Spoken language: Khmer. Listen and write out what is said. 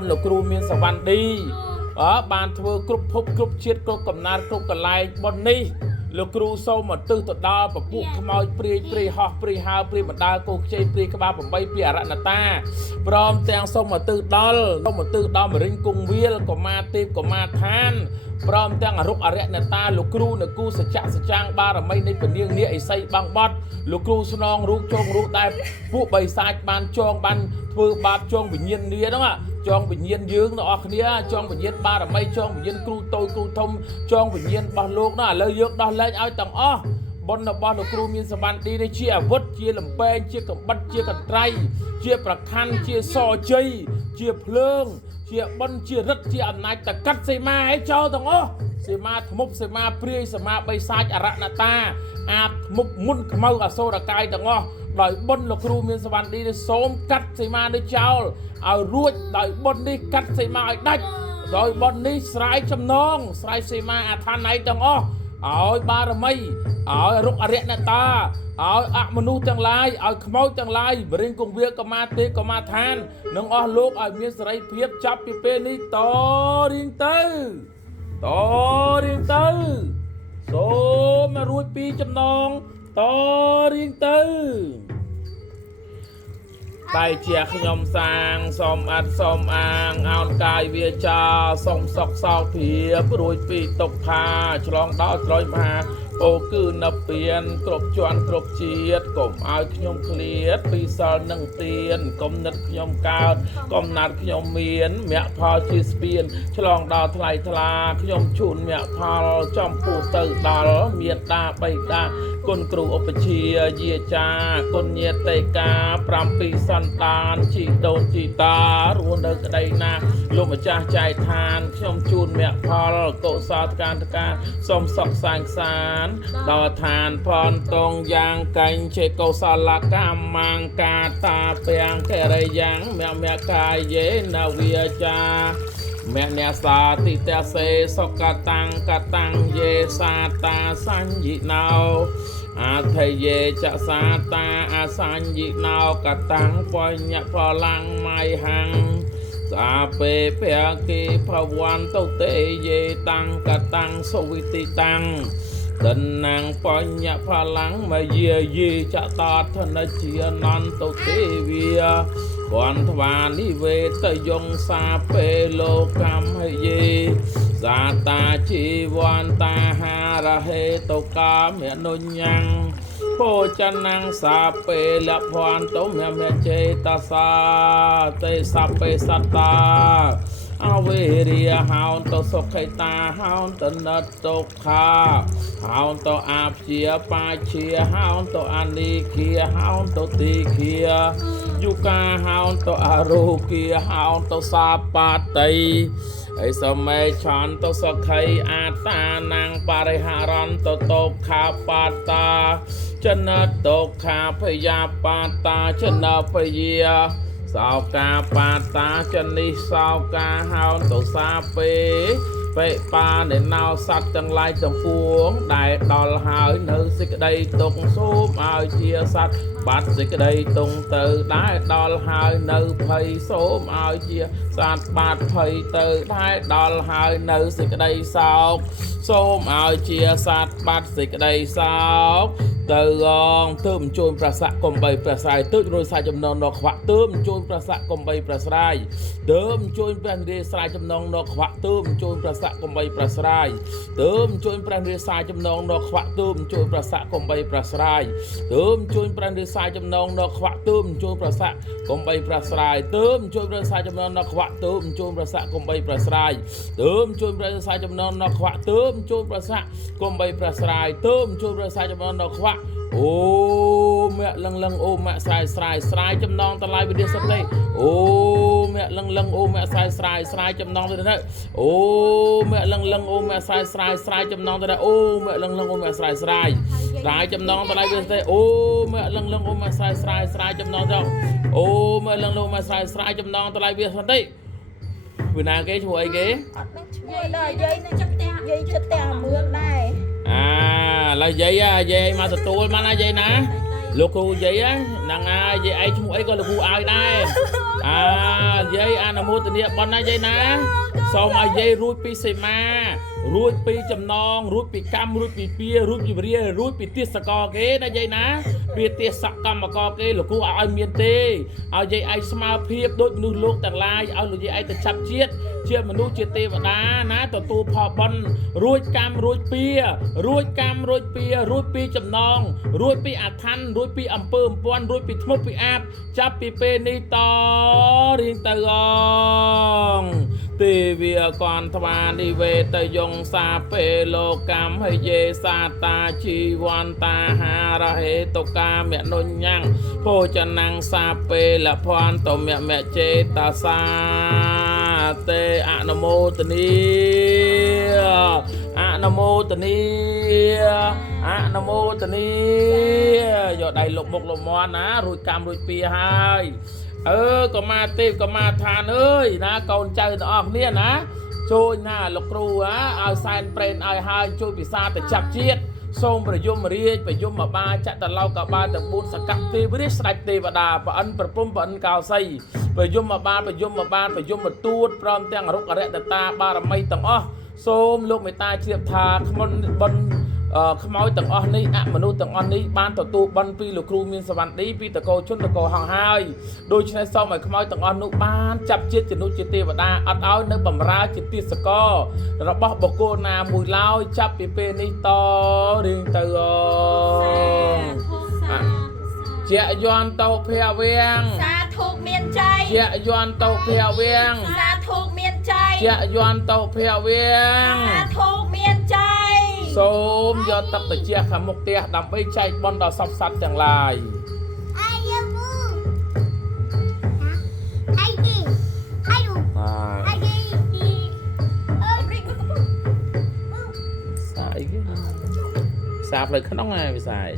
លោកគ្រូមានសវណ្ណឌីបានធ្វើគ្រប់ភពគ្រប់ជាតិគ្រប់កំណើតគ្រប់កន្លែងប៉ុននេះលោកគ្រូសូមមកទិសទៅដល់ពពួកខ្មោចព្រាយព្រាយហោះព្រាយហើព្រាយបណ្ដាលកោខ្ចីព្រាយក្បាល8ពីអរណតាព្រមទាំងសូមមកទិសដល់មរិញគង្វាលកុមារទេពកុមារឋានព្រមទាំងអរុអរិយអ្នកតាលោកគ្រូនគូសច្ចៈសច្ចាងបារមីនៃពនាងនាគឥសីបាំងបត់លោកគ្រូស្នងរូបជងរូបដែលពួកបិសាចបានចងបានធ្វើបាបចងវិញ្ញាណនាហ្នឹងចងវិញ្ញាណយើងទាំងអស់គ្នាចងវិញ្ញាណបារមីចងវិញ្ញាណគ្រូតូចគ្រូធំចងវិញ្ញាណរបស់លោកនោះឥឡូវយើងដោះលែងឲ្យទាំងអស់បុណ្យរបស់លោកគ្រូមានសវណ្ណឌីនេះជាអាវុធជាលំពេងជាកំបិតជាកន្ត្រៃជាប្រខ័ណ្ឌជាសជ័យជាភ្លើងជាបុណ្យជារិទ្ធជាអំណាចតកាត់សេមាឲ្យចោលទាំងអស់សេមាធ្មប់សេមាព្រាយសេមាបិសាចអរណតាអាធ្មប់មុនខ្មៅអសូរកាយទាំងអស់ដោយបុណ្យលោកគ្រូមានសវណ្ណឌីនេះសូមកាត់សេមានេះចោលឲ្យរួចដោយបុណ្យនេះកាត់សេមាឲ្យដាច់ដោយបុណ្យនេះស្រាយចំណងស្រាយសេមាអាឋានឯទាំងអស់ឲ្យបារមីឲ្យរុកអរិយអ្នកតាឲ្យអមនុស្សទាំងឡាយឲ្យខ្មោចទាំងឡាយបរិញ្ញគង្វាលកមាទេកមាឋាននិងអស់លោកឲ្យមានសេរីភាពចាប់ពីពេលនេះតរៀងទៅសូមរួចពីចំណងតរៀងទៅតែជាខ្ញុំសាងសូមអត់សូមអាងអោនកាយវាចាសូមសុខសោកភាពរួចពីទុក្ខាឆ្លងដល់ត្រយមហាអូគឺនៅពៀនគ្រប់ជាន់គ្រប់ជាតិកុំឲ្យខ្ញុំឃ្លាតពីសិលនឹងទានកុំនឹកខ្ញុំកើតកំណាត់ខ្ញុំមានមគ្គផលជាស្ពានឆ្លងដល់ថ្លៃថ្លាខ្ញុំជូនមគ្គផលចំពោះទៅដល់មេត្តាបៃតាគុណគ្រូឧបជាយាចាគុណញាតិកា7សន្តានជីដូនជីតារស់នៅក្តីណាលោកម្ចាស់ចែកឋានខ្ញុំជូនមគ្គផលកុសលកានតកាសូមសុខសាន្តសានដល់ឋានផនតងយ៉ាងកញ្ចេកុសលកម្មង្កាតាពាំងករិយ៉ាងមគ្គកាយេនវិចាមគ្គអ្នកសាតិតសេសុកតាំងកតាំងយេសាតាសញ្ញិណោអថយេចសាតាអសញ្ញិណោកតាំងបញ្ញផលាំងមៃហੰសាពេភគិភវន្តទេយេតាំងកតាំងសុវិតិតាំងដណាំងបញ្ញផលាំងមយាយេចតតនជាអនន្តទេវាវន្ទវានិវេតយងសាពេលោកម្មយេសាតាជីវន្តាហារហេតុកាមេនុញ្ញំភោចនាំងសាពេលភន្តមមេចេតសាទេសពេសត្តាអវេរិយហោនតសុខេតាហោនតនតទុក្ខាហោនតអាព្យាបាជាហោនតអនិគាហោនតទីគាយុកាហោនតអរោគាហោនតសាបាតីអិសមេឆន្តសុខៃអាតានាងបរិហរន្តទុក្ខាបាតាចនទុក្ខាភយាបាតាចនភយាសោកាបាតាចនិសោកាហោនទុសាពេបេបានៃណោសត្វទាំងឡាយទាំងពួងដែលដល់ហើយនៅសេចក្តីទុក្ខសូមឲ្យជាសត្វបាត់សេចក្តីទុក្ខទៅដែលដល់ហើយនៅភ័យសូមឲ្យជាសត្វបាត់ភ័យទៅដែលដល់ហើយនៅសេចក្តីសោកសូមឲ្យជាសត្វបាត់សេចក្តីសោកទៅទើបជួយប្រស័កកំបីប្រស្រ័យទើបរួចសាយចំណងនខ្វាក់ទើបជួយប្រស័កកំបីប្រស្រ័យទើបជួយព្រះនិរិយស្រ័យចំណងនខ្វាក់ទើបជួយប្រស័កកំបីប្រស្រ័យទើបជួយព្រះនិរិយស្រ័យចំណងនខ្វាក់ទើបជួយប្រស័កកំបីប្រស្រ័យទើបជួយព្រះនិរិយស្រ័យចំណងនខ្វាក់ទើបជួយប្រស័កកំបីប្រស្រ័យទើបជួយព្រះស្រ័យចំណងនខ្វាក់ទើបជួយប្រស័កកំបីប្រស្រ័យទើបជួយព្រះស្រ័យចំណងនខ្វាក់ទើបជួយប្រស័កកំបីប្រស្រ័យទើបជួយព្រះស្រ័យចំណងនខ្វាក់អូមគ្គលឹងលឹងអូមគ្គស្រ័យស្រ័យស្រ័យចំណងតឡាយវិទ្យាសតិអូមគ្គលឹងលឹងអូមគ្គស្រ័យស្រ័យស្រ័យចំណងទៅនេះអូមគ្គលឹងលឹងអូមគ្គស្រ័យស្រ័យស្រ័យចំណងទៅនេះអូមគ្គលឹងលឹងអូមគ្គស្រ័យស្រ័យស្រ័យចំណងតឡាយវិទ្យាសតិអូមគ្គលឹងលឹងអូមគ្គស្រ័យស្រ័យស្រ័យចំណងទៅអូមគ្គលឹងលឹងអូមគ្គស្រ័យស្រ័យចំណងតឡាយវិទ្យាសតិពីណាគេឈ្មោះអីគេអត់ដឹងឈ្មោះដល់យាយនឹងចិត្តផ្ទះយាយចិត្តផ្ទះមឿនដែរឥឡូវយាយមកទទួលមកណាយាយណា លោកគ្រូនិយាយហ្នឹងហើយនិយាយឯងឈ្មោះអីក៏លោកគ្រូឲ្យដែរនិយាយអនុមោទនាប៉ុណ្ណានិយាយណាសូមឲ្យនិយាយរួចពីសេមារួចពីចំណងរួចពីកម្មរួចពីពារួចពីវិរិយរួចពីទេសកលគេណានិយាយណាពីទេសកម្មកលគេលោកគ្រូឲ្យមានទេឲ្យនិយាយឯងស្មើភាពដូចមនុស្សលោកទាំងឡាយឲ្យលោកនិយាយឯងទៅចាប់ជាតិជាមនុស្សជាទេវតាណាទទួលផលបុណ្យរួចកម្មរួចពារួចកម្មរួចពារួចពីចំណងរួចពីអធិនរួចពីអំពើអំពាន់រួចពីធ្មប់ពីអាបចាប់ពីពេលនេះតរៀងទៅទេវាកនថ្វានិវេតយងសាពេលោកម្មហិយេសាតាជីវន្តាហារហេតុកាមនុញ្ញំភោចនំសាពេលភន្តមមចេតសាទេអនុមោទនីអនុមោទនីអនុមោទនីយកដៃលុកមុខលំមន់ណារួចកម្មរួចពីហើយកុមារទេពកុមារឋានអើយណាកូនចៅទាំងអស់គ្នាណាជួយណាលោកគ្រូឲ្យសែនព្រេនឲ្យហើយជួយពិសាទៅចាប់ជាតិសូមប្រយមរាជប្រយមបាលចតឡោកបាលទាំង4សកទេវរាជស្ដេចទេវតាប្រអិនប្រពំប្រអិនកោសីប្រយមបាលប្រយមទូតព្រមទាំងរុក្ខរតតាបារមីទាំងអស់សូមលោកមេត្តាជ្រាបថាខ្មុនបនខ្មោចទាំងអស់នេះអមនុស្សទាំងអស់នេះបានទទួលបន់ពីលោកគ្រូមានសវណ្ឌីពីតកោជនតកោហងហើយដូច្នេះសូមឲ្យខ្មោចទាំងអស់នោះបានចាប់ជាតិជំនុជាទេវតាអត់ឲ្យនៅបំរើជាទេសកលរបស់បុគ្គលណាមួយឡើយចាប់ពីពេលនេះតរៀងទៅជាយន្តោភវៀងសាធុមានជ័យជាយន្តោភវៀងសាធុមានជ័យជាយន្តោភវៀងសាធុមានជ័យសូមយកទឹកត្រជាក់ខាងមុខផ្ទះដើម្បីចែកបុណ្យដល់សពសត្វទាំងឡាយអាយប៊ូអាយឌីអាយឌូអាយឌីរីកសាអីគេសាផ្លូវក្នុងហើយវិសាយ